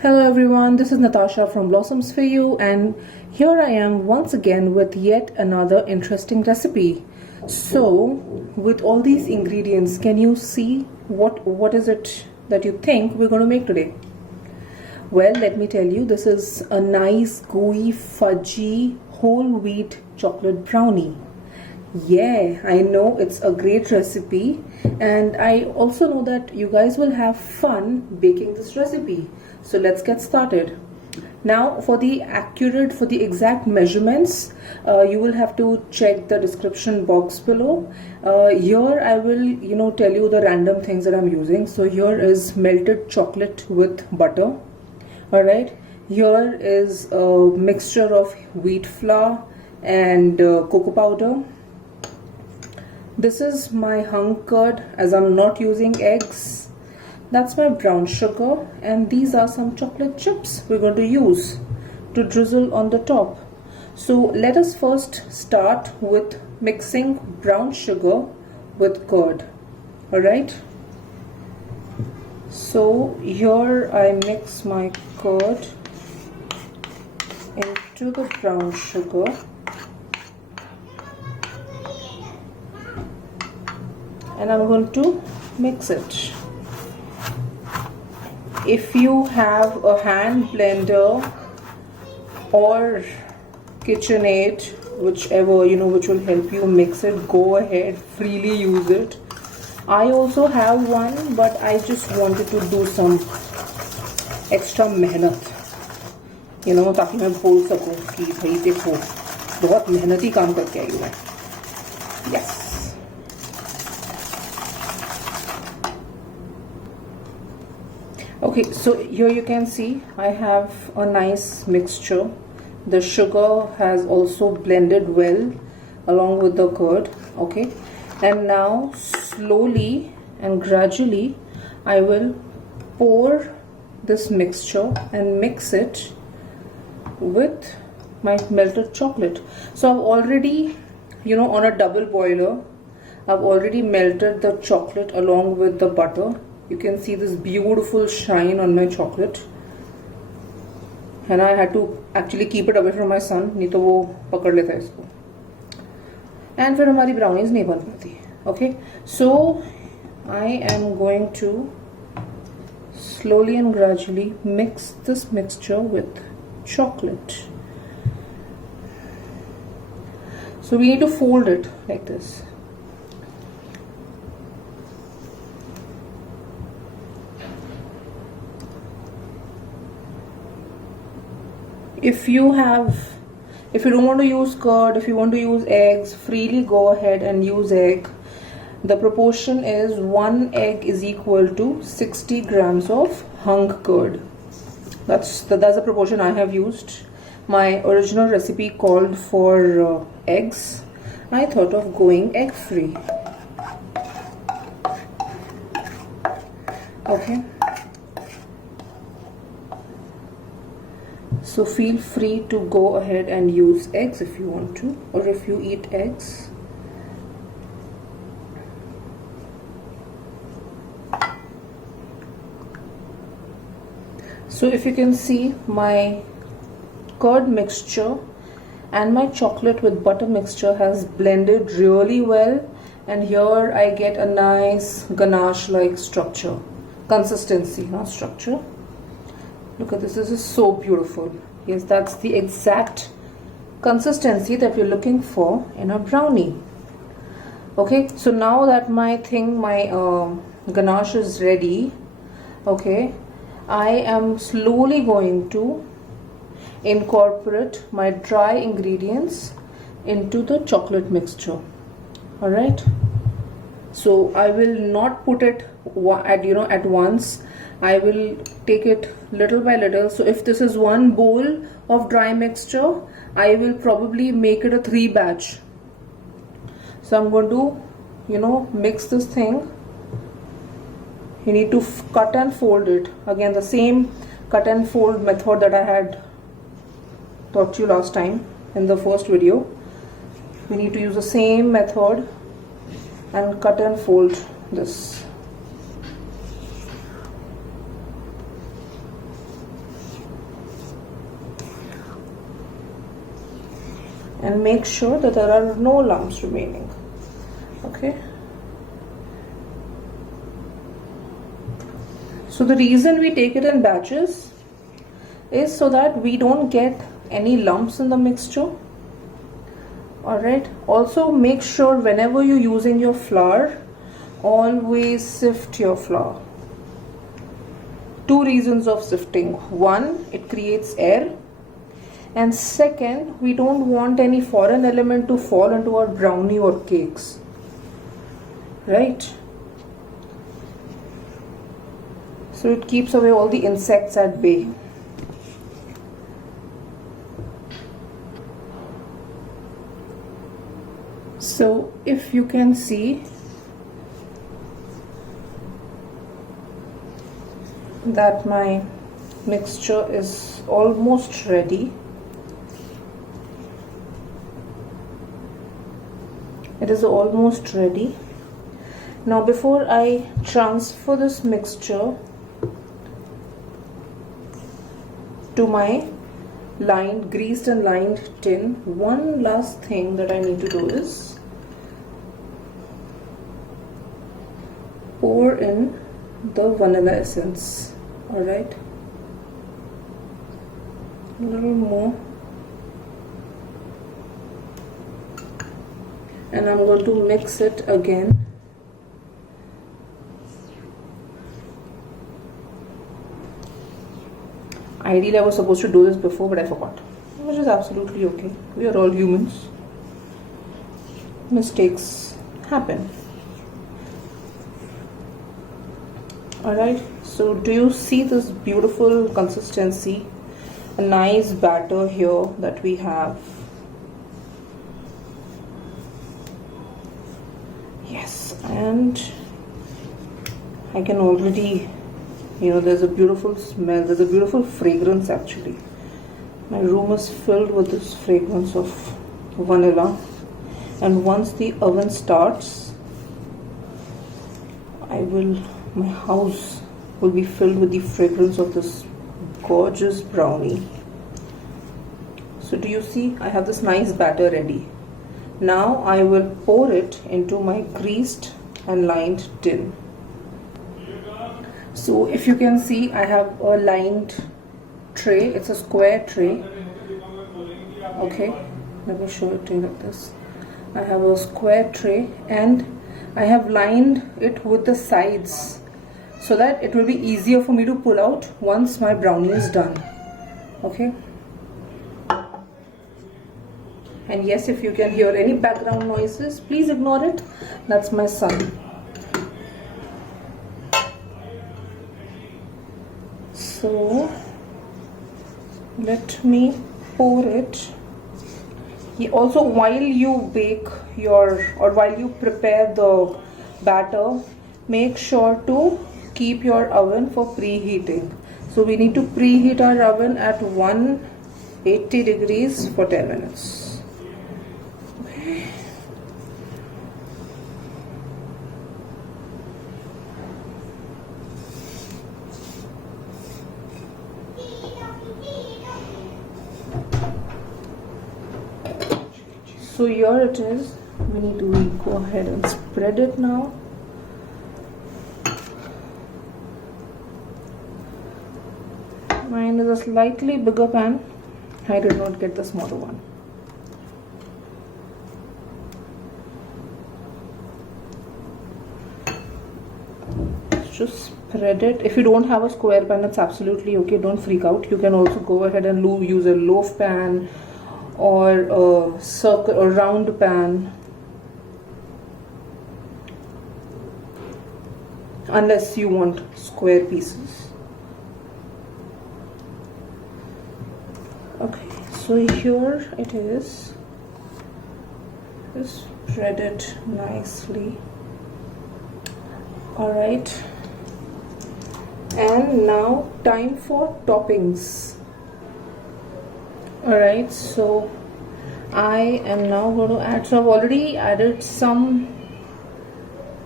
Hello everyone, this is Natasha from Blossoms for You, and here I am once again with yet another interesting recipe. So, with all these ingredients, can you see what is it that you think we're going to make today? Well, let me tell you, this is a nice gooey fudgy whole wheat chocolate brownie. Yeah, I know it's a great recipe, and I also know that you guys will have fun baking this recipe. So let's get started. Now for the exact measurements, you will have to check the description box below. Here I will tell you the random things that I'm using. So here is melted chocolate with butter. Alright, here is a mixture of wheat flour and cocoa powder. This is my hung curd, as I'm not using eggs. That's my brown sugar, and these are some chocolate chips we're going to use to drizzle on the top. So let us first start with mixing brown sugar with curd. Alright, so here I mix my curd into the brown sugar. And I'm going to mix it. If you have a hand blender or KitchenAid, whichever which will help you mix it, go ahead, freely use it. I also have one, but I just wanted to do some extra मेहनत, ताकि मैं बोल सकूं कि भाई देखो बहुत मेहनती काम करके आई हूँ मैं. Yes. Okay, so here you can see I have a nice mixture. The sugar has also blended well along with the curd. Okay, and now slowly and gradually I will pour this mixture and mix it with my melted chocolate. So I've already, on a double boiler, I've already melted the chocolate along with the butter. You can see this beautiful shine on my chocolate, and I had to actually keep it away from my son, नहीं तो वो पकड़ लेता है इसको, and फिर हमारी brownies नहीं बन पाती. Okay, so I am going to slowly and gradually mix this mixture with chocolate. So we need to fold it like this. If you don't want to use curd, if you want to use eggs, freely go ahead and use egg. The proportion is 1 egg is equal to 60 grams of hung curd. That's the proportion I have used. My original recipe called for eggs. I thought of going egg free. Okay. So feel free to go ahead and use eggs if you want to, or if you eat eggs. So if you can see, my curd mixture and my chocolate with butter mixture has blended really well, and here I get a nice ganache like structure, consistency, not structure. Look at this, this is so beautiful. Yes, that's the exact consistency that we're looking for in a brownie. Okay, so now that my ganache is ready, okay, I am slowly going to incorporate my dry ingredients into the chocolate mixture. Alright, so I will not put it at once. I will take it little by little. So if this is 1 bowl of dry mixture, I will probably make it a 3 batch. So I'm going to mix this thing. You need to cut and fold it. Again, the same cut and fold method that I had taught you last time in the first video. We need to use the same method and cut and fold this. and make sure that there are no lumps remaining. Okay. So the reason we take it in batches is so that we don't get any lumps in the mixture. Alright. Also make sure whenever you're using your flour, always sift your flour. Two reasons of sifting. One, it creates air, and second, we don't want any foreign element to fall into our brownie or cakes, right? So it keeps away all the insects at bay. So if you can see that my mixture is almost ready. It is almost ready. Now before I transfer this mixture to my greased and lined tin, one last thing that I need to do is pour in the vanilla essence. Alright, a little more, and I'm going to mix it again. Ideally I was supposed to do this before, but I forgot, which is absolutely okay. We are all humans. Mistakes happen. Alright, so do you see this beautiful consistency? A nice batter here that we have. Yes, and I can already, there's a beautiful smell, there's a beautiful fragrance actually. My room is filled with this fragrance of vanilla, and once the oven starts, my house will be filled with the fragrance of this gorgeous brownie. So do you see, I have this nice batter ready. Now I will pour it into my greased and lined tin. So if you can see, I have a lined tray. It's a square tray. Okay, let me show it to you like this. I have a square tray and I have lined it with the sides so that it will be easier for me to pull out once my brownie is done. Okay. And yes, if you can hear any background noises, please ignore it. That's my son. So let me pour it. Also, while you bake while you prepare the batter, make sure to keep your oven for preheating. So we need to preheat our oven at 180 degrees for 10 minutes. Okay. So here it is. We need to go ahead and spread it now. Mine is a slightly bigger pan. I did not get the smaller one. Just spread it. If you don't have a square pan, it's absolutely okay. Don't freak out. You can also go ahead and use a loaf pan or a circle or round pan, unless you want square pieces. Okay, so here it is. Just spread it nicely. Alright, and now time for toppings. Alright, so I am now going to add, so I've already added some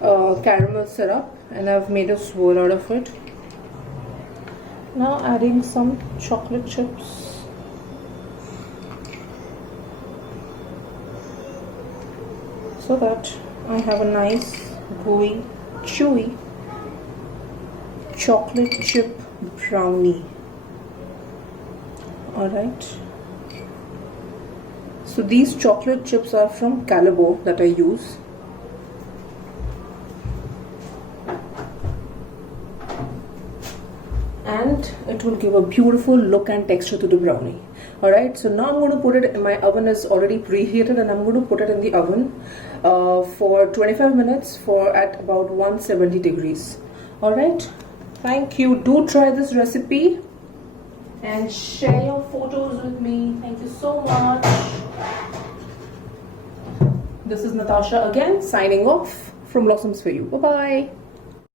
caramel syrup and I've made a swirl out of it. Now adding some chocolate chips. so that I have a nice, gooey, chewy chocolate chip brownie. Alright. So these chocolate chips are from Calibo that I use. And it will give a beautiful look and texture to the brownie. Alright, so now I'm going to put it in my oven. Is already preheated, and I'm going to put it in the oven for 25 minutes at about 170 degrees. Alright, thank you. Do try this recipe and share your photos with me. Thank you so much. This is Natasha again, signing off from Blossoms for You. Bye bye.